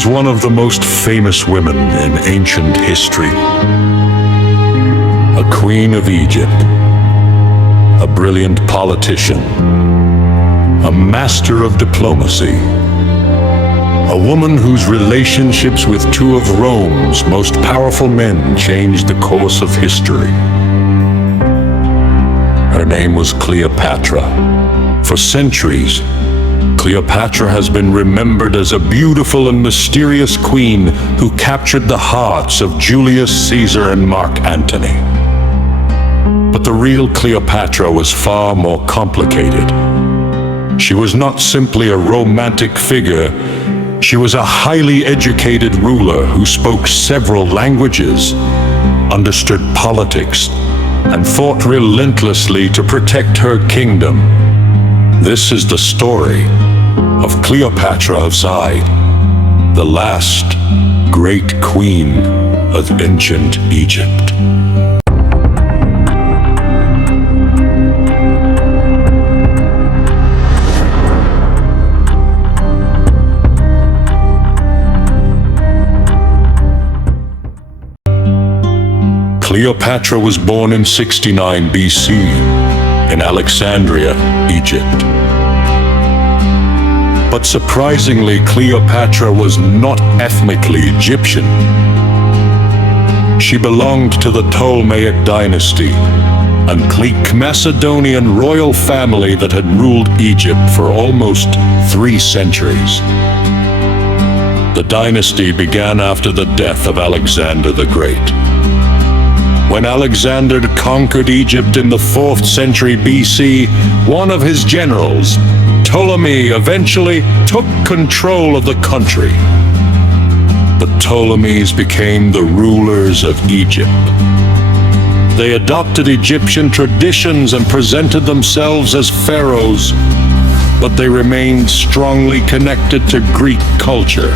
was one of the most famous women in ancient history. A queen of Egypt, a brilliant politician, a master of diplomacy, a woman whose relationships with two of Rome's most powerful men changed the course of history. Her name was Cleopatra. For centuries, Cleopatra has been remembered as a beautiful and mysterious queen who captured the hearts of Julius Caesar and Mark Antony. But the real Cleopatra was far more complicated. She was not simply a romantic figure. She was a highly educated ruler who spoke several languages, understood politics, and fought relentlessly to protect her kingdom. This is the story of Cleopatra of Zide, the last great queen of ancient Egypt. Cleopatra was born in 69 BC in Alexandria, Egypt. But surprisingly, Cleopatra was not ethnically Egyptian. She belonged to the Ptolemaic dynasty, a clique Macedonian royal family that had ruled Egypt for almost 3 centuries. The dynasty began after the death of Alexander the Great. When Alexander conquered Egypt in the 4th century BC, one of his generals, Ptolemy, eventually took control of the country. The Ptolemies became the rulers of Egypt. They adopted Egyptian traditions and presented themselves as pharaohs, but they remained strongly connected to Greek culture.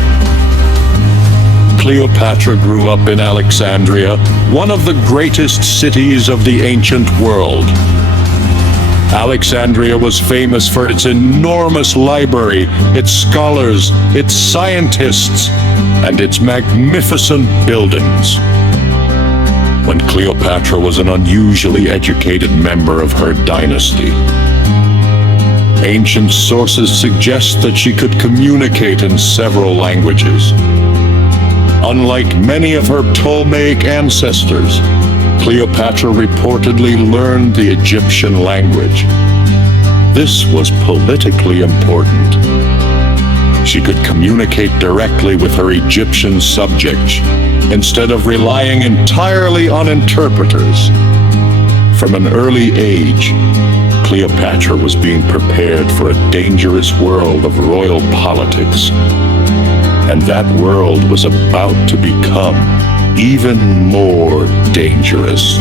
Cleopatra grew up in Alexandria, one of the greatest cities of the ancient world. Alexandria was famous for its enormous library, its scholars, its scientists, and its magnificent buildings. When Cleopatra was an unusually educated member of her dynasty, ancient sources suggest that she could communicate in several languages. Unlike many of her Ptolemaic ancestors, Cleopatra reportedly learned the Egyptian language. This was politically important. She could communicate directly with her Egyptian subjects instead of relying entirely on interpreters. From an early age, Cleopatra was being prepared for a dangerous world of royal politics. And that world was about to become even more dangerous.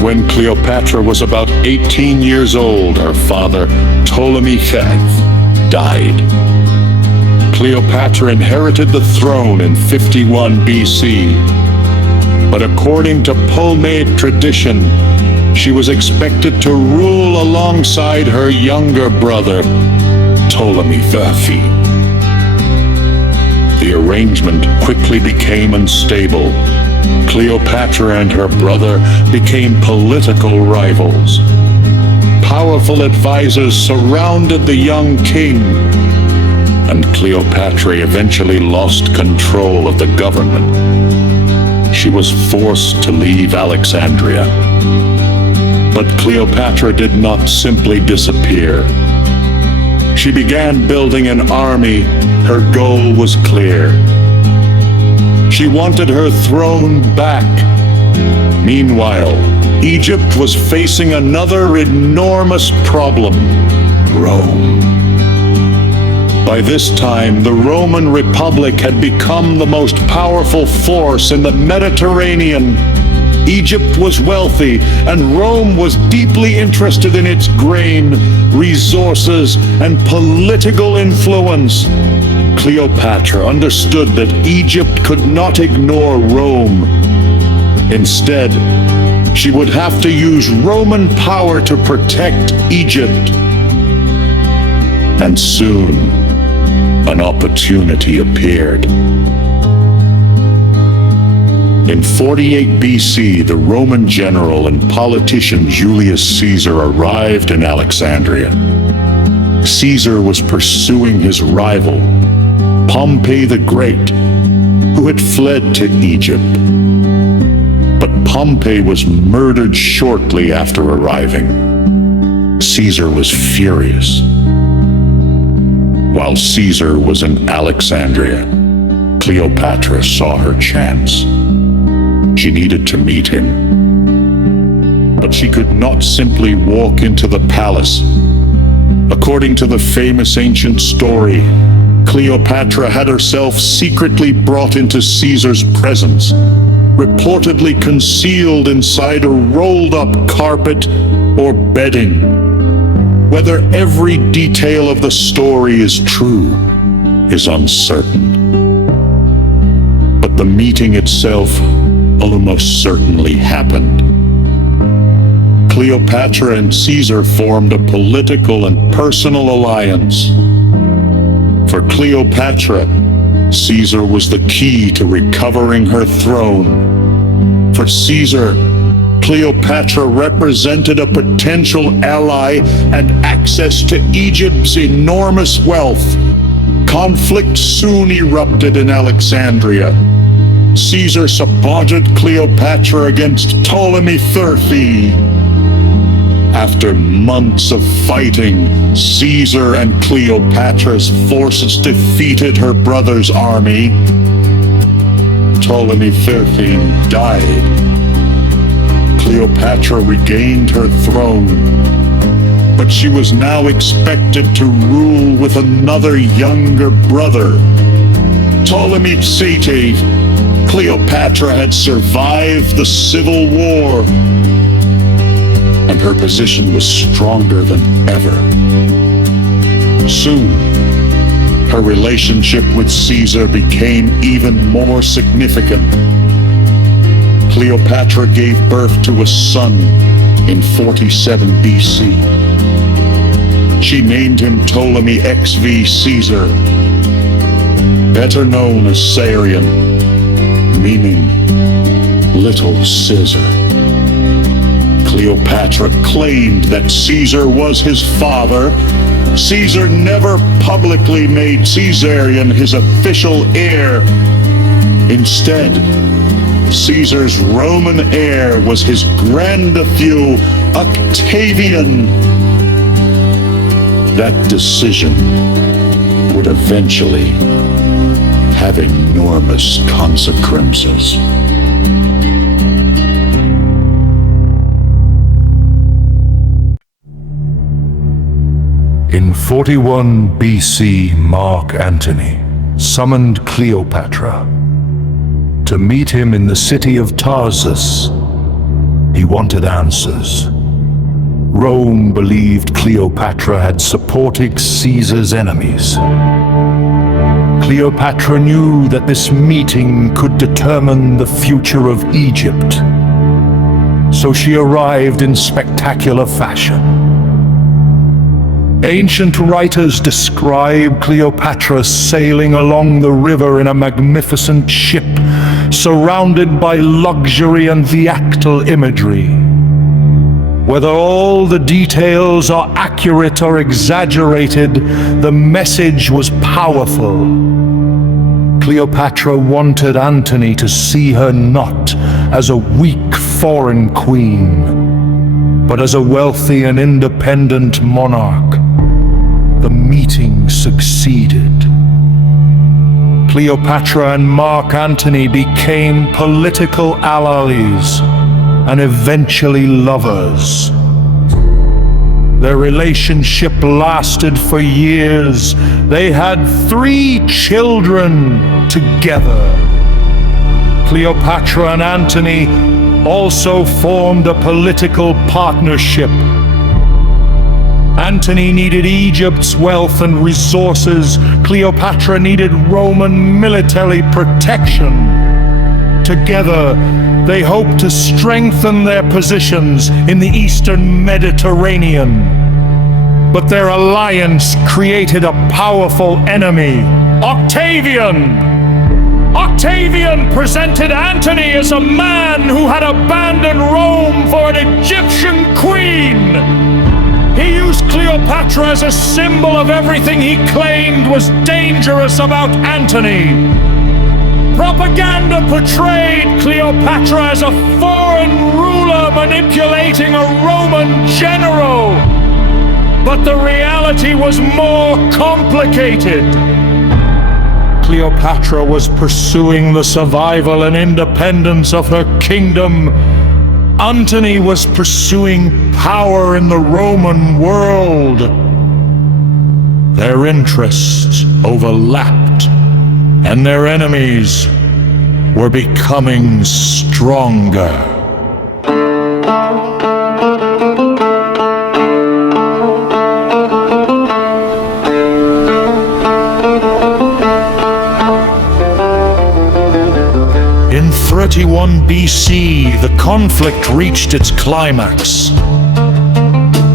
When Cleopatra was about 18 years old, her father, Ptolemaic died. Cleopatra inherited the throne in 51 BC. But according to Ptolemaic tradition, she was expected to rule alongside her younger brother, Ptolemaic III. The arrangement quickly became unstable. Cleopatra and her brother became political rivals. Powerful advisors surrounded the young king, and Cleopatra eventually lost control of the government. She was forced to leave Alexandria. But Cleopatra did not simply disappear. She began building an army. Her goal was clear. She wanted her throne back. Meanwhile, Egypt was facing another enormous problem: Rome. By this time, the Roman Republic had become the most powerful force in the Mediterranean. Egypt was wealthy, and Rome was deeply interested in its grain, resources, and political influence. Cleopatra understood that Egypt could not ignore Rome. Instead, she would have to use Roman power to protect Egypt. And soon, an opportunity appeared. In 48 BC, the Roman general and politician Julius Caesar arrived in Alexandria. Caesar was pursuing his rival, Pompey the Great, who had fled to Egypt. But Pompey was murdered shortly after arriving. Caesar was furious. While Caesar was in Alexandria, Cleopatra saw her chance. She needed to meet him. But she could not simply walk into the palace. According to the famous ancient story, Cleopatra had herself secretly brought into Caesar's presence, reportedly concealed inside a rolled-up carpet or bedding. Whether every detail of the story is true is uncertain. But the meeting itself almost certainly happened. Cleopatra and Caesar formed a political and personal alliance. For Cleopatra, Caesar was the key to recovering her throne. For Caesar, Cleopatra represented a potential ally and access to Egypt's enormous wealth. Conflict soon erupted in Alexandria. Caesar supported Cleopatra against Ptolemy III. After months of fighting, Caesar and Cleopatra's forces defeated her brother's army. Ptolemy XIII died. Cleopatra regained her throne, but she was now expected to rule with another younger brother. Ptolemy VIII. Cleopatra had survived the civil war, and her position was stronger than ever. Soon, her relationship with Caesar became even more significant. Cleopatra gave birth to a son in 47 BC. She named him Ptolemy XV Caesar, better known as Sarian, meaning Little Caesar. Cleopatra claimed that Caesar was his father. Caesar never publicly made Caesarion his official heir. Instead, Caesar's Roman heir was his grand-nephew, Octavian. That decision would eventually have enormous consequences. In 41 BC, Mark Antony summoned Cleopatra to meet him in the city of Tarsus. He wanted answers. Rome believed Cleopatra had supported Caesar's enemies. Cleopatra knew that this meeting could determine the future of Egypt, so she arrived in spectacular fashion. Ancient writers describe Cleopatra sailing along the river in a magnificent ship, surrounded by luxury and theatrical imagery. Whether all the details are accurate or exaggerated, the message was powerful. Cleopatra wanted Antony to see her not as a weak foreign queen, but as a wealthy and independent monarch. The meeting succeeded. Cleopatra and Mark Antony became political allies and eventually lovers. Their relationship lasted for years. They had 3 children together. Cleopatra and Antony also formed a political partnership. Antony needed Egypt's wealth and resources. Cleopatra needed Roman military protection. Together, they hoped to strengthen their positions in the Eastern Mediterranean. But their alliance created a powerful enemy. Octavian. Octavian presented Antony as a man who had abandoned Rome for an Egyptian queen. He used Cleopatra as a symbol of everything he claimed was dangerous about Antony. Propaganda portrayed Cleopatra as a foreign ruler manipulating a Roman general. But the reality was more complicated. Cleopatra was pursuing the survival and independence of her kingdom. Antony was pursuing power in the Roman world. Their interests overlapped, and their enemies were becoming stronger. In 31 BC, the conflict reached its climax.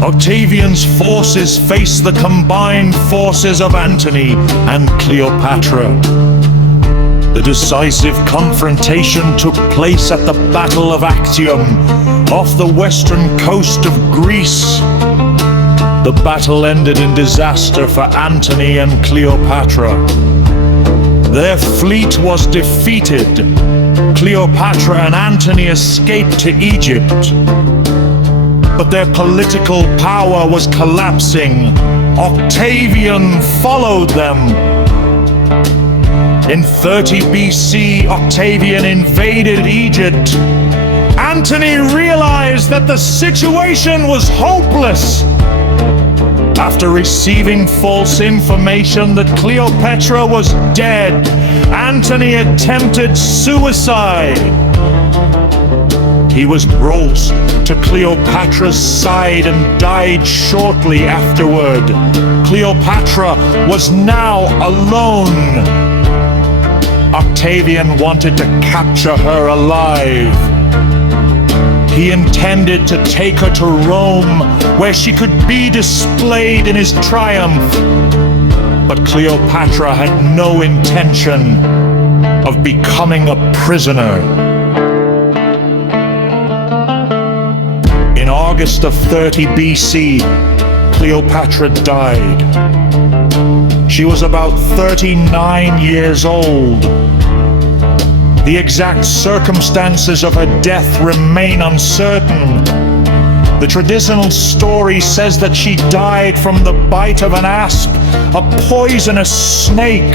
Octavian's forces faced the combined forces of Antony and Cleopatra. The decisive confrontation took place at the Battle of Actium, off the western coast of Greece. The battle ended in disaster for Antony and Cleopatra. Their fleet was defeated. Cleopatra and Antony escaped to Egypt. But their political power was collapsing. Octavian followed them. In 30 BC, Octavian invaded Egypt. Antony realized that the situation was hopeless. After receiving false information that Cleopatra was dead, Antony attempted suicide. He was brought to Cleopatra's side and died shortly afterward. Cleopatra was now alone. Octavian wanted to capture her alive. He intended to take her to Rome, where she could be displayed in his triumph. But Cleopatra had no intention of becoming a prisoner. In August of 30 BC, Cleopatra died. She was about 39 years old. The exact circumstances of her death remain uncertain. The traditional story says that she died from the bite of an asp, a poisonous snake.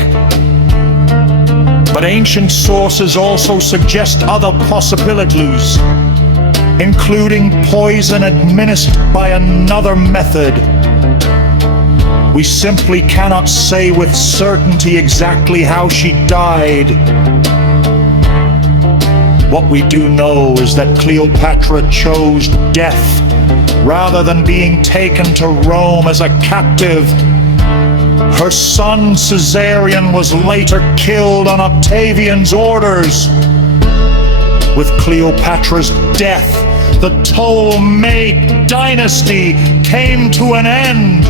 But ancient sources also suggest other possibilities, including poison administered by another method. We simply cannot say with certainty exactly how she died. What we do know is that Cleopatra chose death rather than being taken to Rome as a captive. Her son Caesarion was later killed on Octavian's orders. With Cleopatra's death, the Ptolemaic dynasty came to an end.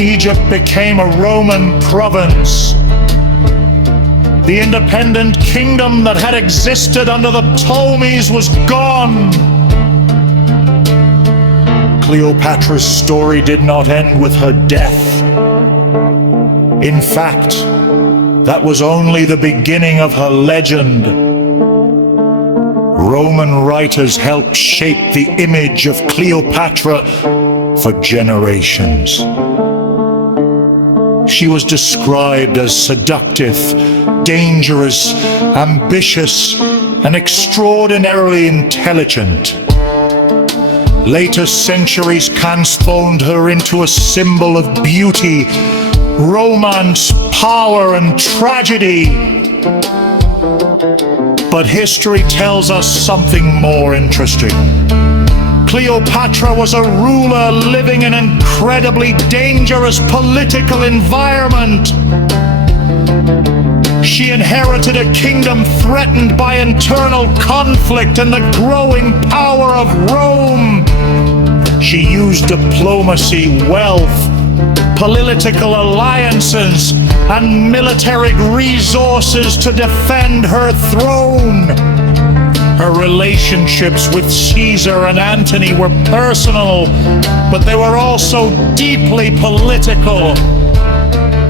Egypt became a Roman province. The independent kingdom that had existed under the Ptolemies was gone. Cleopatra's story did not end with her death. In fact, that was only the beginning of her legend. Roman writers helped shape the image of Cleopatra for generations. She was described as seductive, dangerous, ambitious, and extraordinarily intelligent. Later centuries transformed her into a symbol of beauty, romance, power, and tragedy. But history tells us something more interesting. Cleopatra was a ruler living in an incredibly dangerous political environment. She inherited a kingdom threatened by internal conflict and the growing power of Rome. She used diplomacy, wealth, political alliances, and military resources to defend her throne. Her relationships with Caesar and Antony were personal, but they were also deeply political.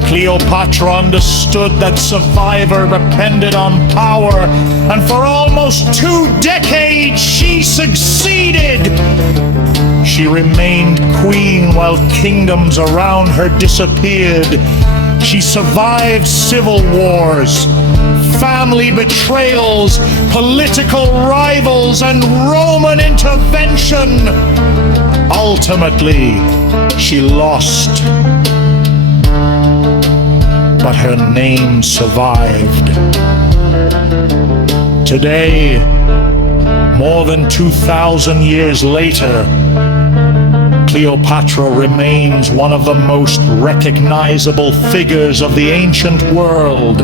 Cleopatra understood that survival depended on power, and for almost 2 decades she succeeded. She remained queen while kingdoms around her disappeared. She survived civil wars, family betrayals, political rivals, and Roman intervention. Ultimately, she lost, but her name survived. Today, more than 2,000 years later, Cleopatra remains one of the most recognizable figures of the ancient world,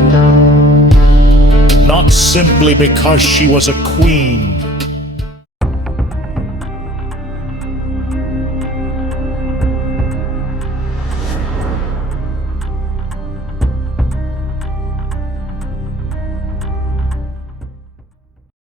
not simply because she was a queen,